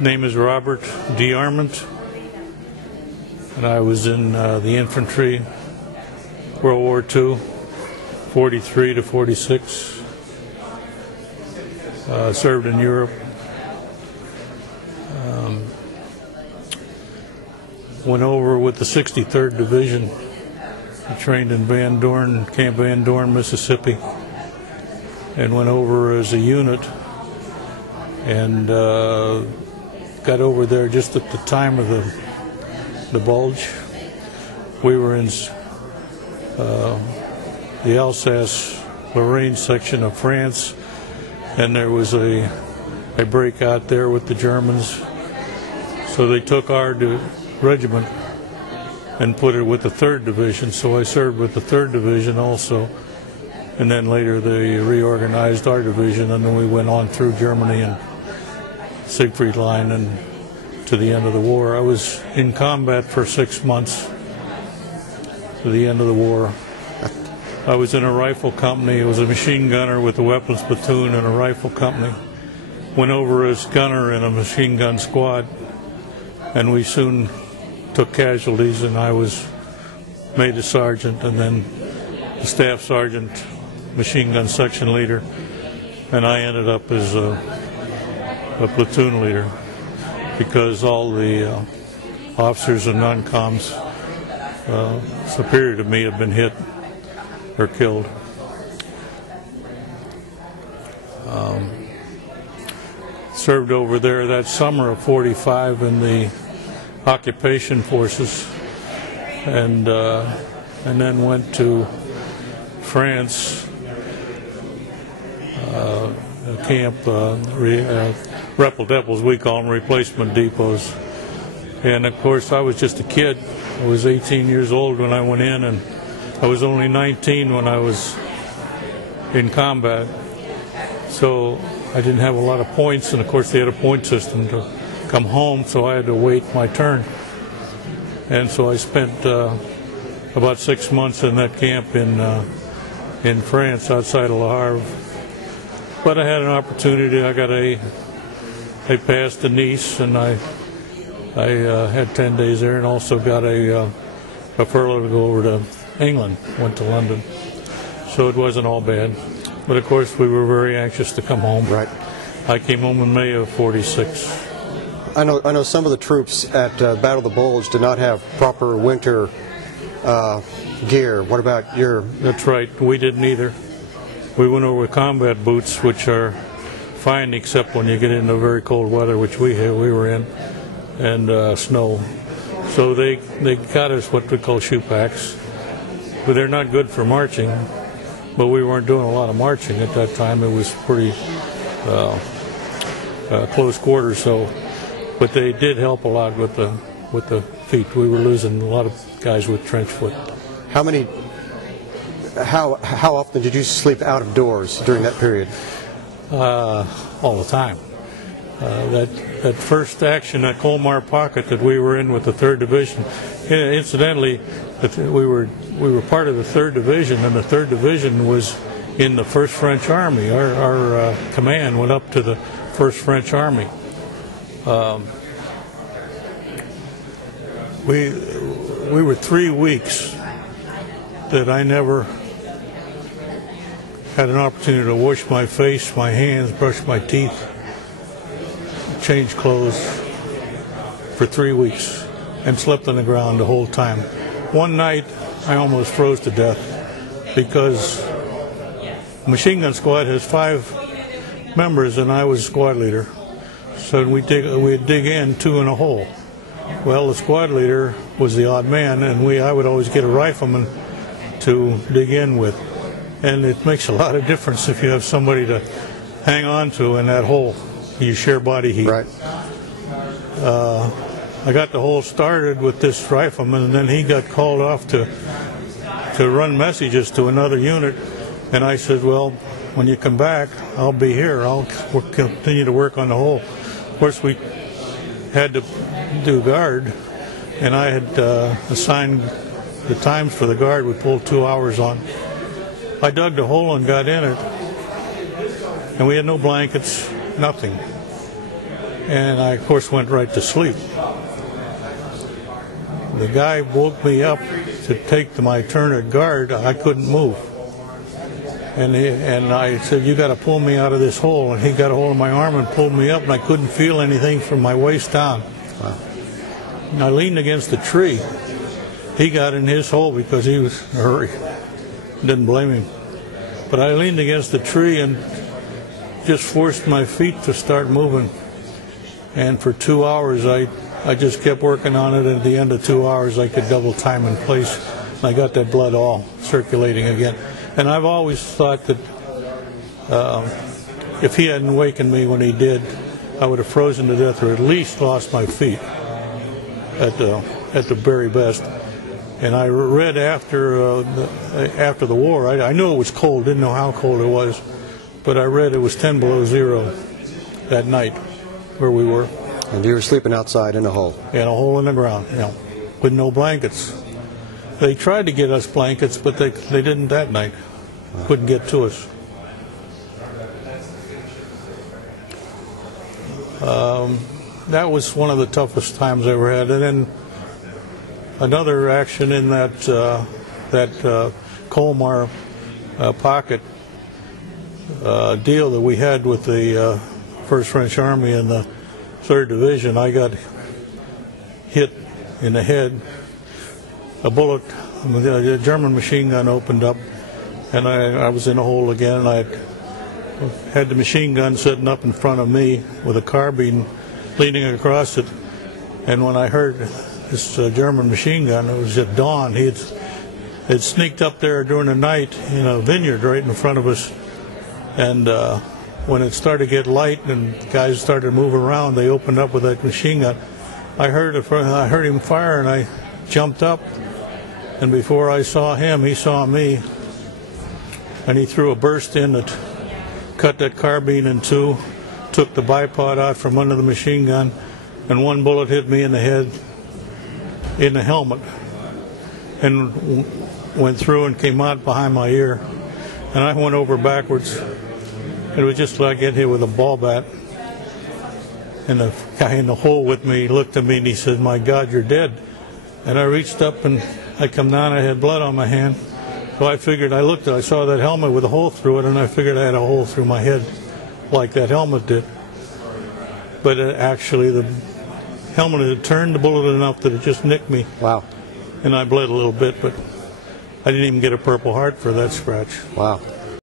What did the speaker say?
Name is Robert DeArment, and I was in the infantry, World War II, 43 to 46. Served in Europe. Went over with the 63rd Division. I trained in Van Dorn, Camp Van Dorn, Mississippi, and went over as a unit, and got over there just at the time of the Bulge. We were in the Alsace-Lorraine section of France, and there was a breakout there with the Germans. So they took our regiment and put it with the 3rd Division. So I served with the 3rd Division also, and then later they reorganized our division, and then we went on through Germany and Siegfried Line and to the end of the war. I was in combat for 6 months to the end of the war. I was in a rifle company. I was a machine gunner with a weapons platoon and a rifle company. Went over as gunner in a machine gun squad, and we soon took casualties, and I was made a sergeant and then a staff sergeant, machine gun section leader, and I ended up as a platoon leader because all the officers and non-coms superior to me had been hit or killed. Served over there that summer of 45 in the occupation forces, and then went to France, camp, repl depots, we call them, replacement depots. And of course I was just a kid. I was 18 years old when I went in, and I was only 19 when I was in combat. So I didn't have a lot of points, and of course they had a point system to come home, so I had to wait my turn. And so I spent about 6 months in that camp in France, outside of Le Havre. But I had an opportunity. I passed to Nice, and I had 10 days there, and also got a furlough to go over to England. Went to London, so it wasn't all bad. But of course, we were very anxious to come home. Right. I came home in May of 46. I know some of the troops at Battle of the Bulge did not have proper winter gear. What about your? That's right. We didn't either. We went over with combat boots, which are fine except when you get into very cold weather, which we were in, and snow. So they got us what we call shoe packs, but they're not good for marching. But we weren't doing a lot of marching at that time. It was pretty close quarters. So, but they did help a lot with the feet. We were losing a lot of guys with trench foot. How often did you sleep out of doors during that period? All the time. That first action at Colmar Pocket that we were in with the 3rd Division, incidentally, we were part of the 3rd Division, and the 3rd Division was in the 1st French Army. Our command went up to the 1st French Army. We were 3 weeks that I never had an opportunity to wash my face, my hands, brush my teeth, change clothes for 3 weeks, and slept on the ground the whole time. One night I almost froze to death because the machine gun squad has 5 members and I was squad leader. So we'd dig in 2 in a hole. Well, the squad leader was the odd man, and I would always get a rifleman to dig in with. And it makes a lot of difference if you have somebody to hang on to in that hole. You share body heat. Right. I got the hole started with this rifleman, and then he got called off to run messages to another unit. And I said, well, when you come back, I'll be here. I'll continue to work on the hole. Of course, we had to do guard, and I had assigned the times for the guard. We pulled 2 hours on. I dug the hole and got in it, and we had no blankets, nothing. and I, of course, went right to sleep. The guy woke me up to take my turn at guard. I couldn't move. And I said, "You got to pull me out of this hole." And he got a hold of my arm and pulled me up, and I couldn't feel anything from my waist down. Wow. And I leaned against a tree. He got in his hole because he was in a hurry. Didn't blame him. But I leaned against the tree and just forced my feet to start moving. And for 2 hours, I just kept working on it. And at the end of 2 hours, I could double time in place. And I got that blood all circulating again. And I've always thought that if he hadn't wakened me when he did, I would have frozen to death or at least lost my feet at the very best. And I read after the war, I knew it was cold, didn't know how cold it was, but I read it was 10 below zero that night where we were. And you were sleeping outside in a hole? In a hole in the ground, with no blankets. They tried to get us blankets, but they didn't that night. Couldn't get to us. That was one of the toughest times I ever had. And then another action in that Colmar pocket deal that we had with the 1st French Army and the 3rd Division, I got hit in the head. A bullet, a German machine gun opened up, and I was in a hole again. I had the machine gun sitting up in front of me with a carbine leaning across it, and when I heard this German machine gun, it was at dawn. He had sneaked up there during the night in a vineyard right in front of us, and when it started to get light and guys started to move around, they opened up with that machine gun. I heard him fire, and I jumped up, and before I saw him, he saw me, and he threw a burst in that cut that carbine in two, took the bipod out from under the machine gun, and one bullet hit me in the head, in the helmet, and went through and came out behind my ear, and I went over backwards. It was just like getting hit with a ball bat. And the guy in the hole with me looked at me and he said, "My God, you're dead." And I reached up and I come down, I had blood on my hand. So I figured, I saw that helmet with a hole through it, and I figured I had a hole through my head like that helmet did. But actually the helmet had turned the bullet enough that it just nicked me. Wow. And I bled a little bit, but I didn't even get a Purple Heart for that scratch. Wow.